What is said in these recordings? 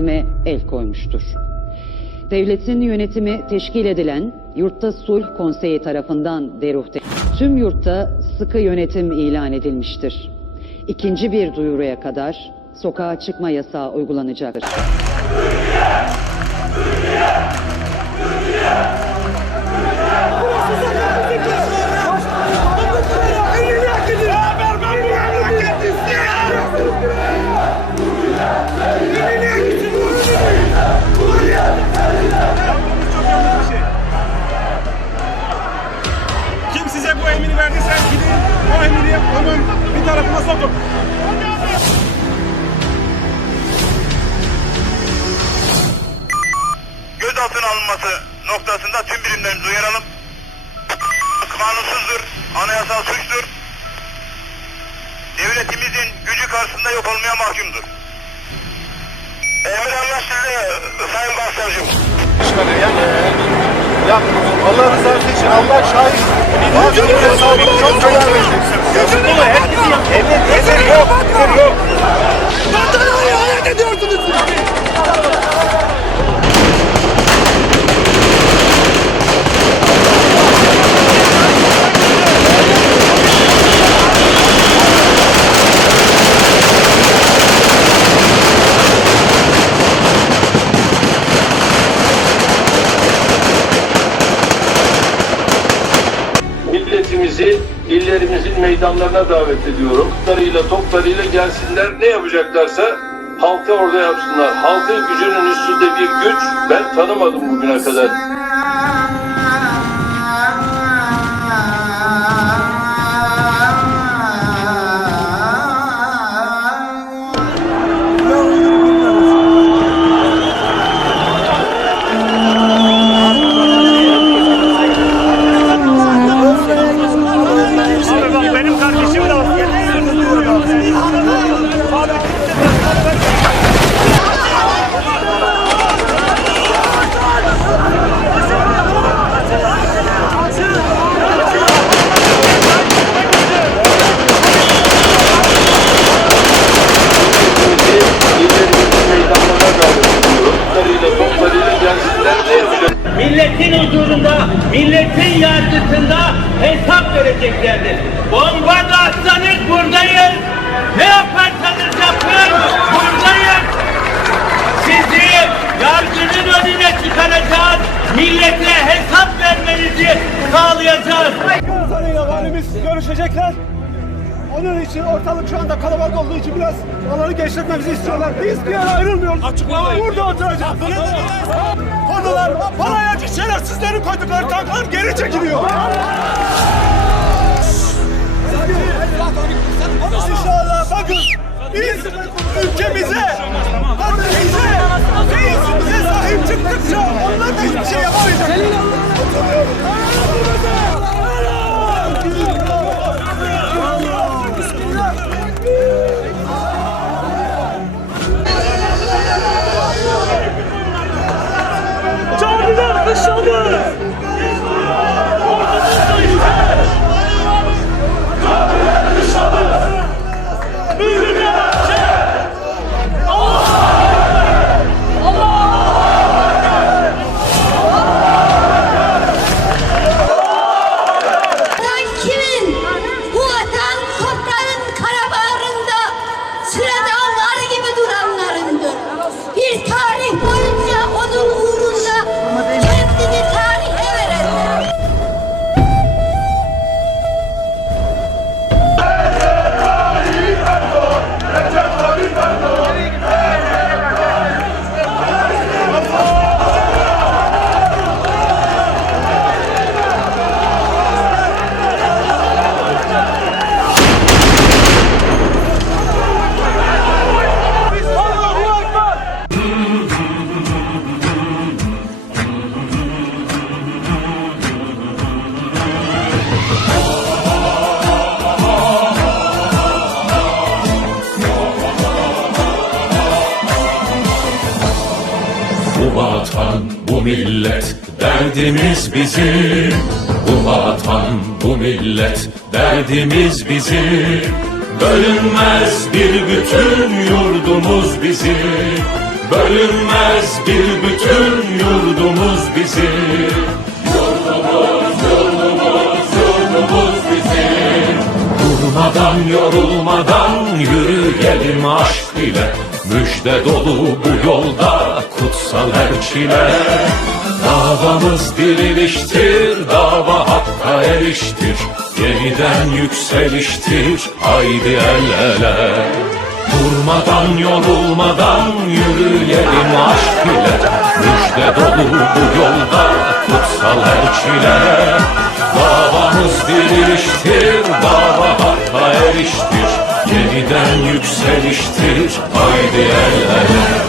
yönetime el koymuştur. Devletin yönetimi teşkil edilen Yurtta Sulh Konseyi tarafından deruhte tüm yurtta sıkı yönetim ilan edilmiştir. İkinci bir duyuruya kadar sokağa çıkma yasağı uygulanacaktır. Kim alınması noktasında tüm birimlerimizi uyaralım. Kanunsuzdur, anayasal suçtur. Devletimizin gücü karşısında yok olmaya mahkumdur. Emir anlaşıldı Sayın Başsavcım. Ya Allah rızası için Allah şahit. İllerimizin meydanlarına davet ediyorum. Toplarıyla toplarıyla gelsinler ne yapacaklarsa halka orada yapsınlar. Halkın gücünün üstünde bir güç ben tanımadım bugüne kadar. Milletin huzurunda, milletin yargısında hesap vereceklerdir. Bomba da atsanız buradayız. Ne yaparsanız yapın buradayız. Sizi yargının önüne çıkaracağız. Millete hesap vermenizi sağlayacağız. Görüşecekler. Onun için ortalık şu anda kalabalık olduğu için biraz alanı genişletmemizi istiyorlar. Biz bir yere ayrılmıyoruz. Açıklama Burada oturacağız. Konular, parayacı şerefsizlerin koydukları tanklar geri çekiliyor. İnşallah bakın biz ülkemize, vatanımıza, reisimize sahip çıktıkça onlar da hiçbir şey yapamayacak. Camiden dışarı! Vatan bu millet, derdimiz bizim. Bu vatan, bu millet, derdimiz bizim. Bölünmez bir bütün yurdumuz bizim. Bölünmez bir bütün yurdumuz bizim Yurdumuz, yurdumuz, yurdumuz bizim Durmadan yorulmadan yürüyelim aşk ile Müjde dolu bu yolda kutsal elçiler Davamız diriliştir, dava hakka eriştir. Yeniden yükseliştir, haydi el ele. Durmadan yorulmadan yürüyelim aşk ile. Müjde dolu bu yolda kutsal elçiler Davamız diriliştir, dava hakka eriştir Yeniden yükseliştir, haydi el ele.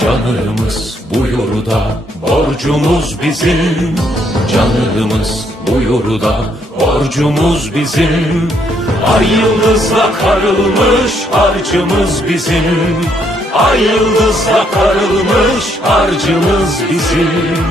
Canımız buyur da borcumuz bizim. Canımız buyur da borcumuz bizim. Ay yıldızla karılmış harcımız bizim. Ay yıldızla karılmış harcımız bizim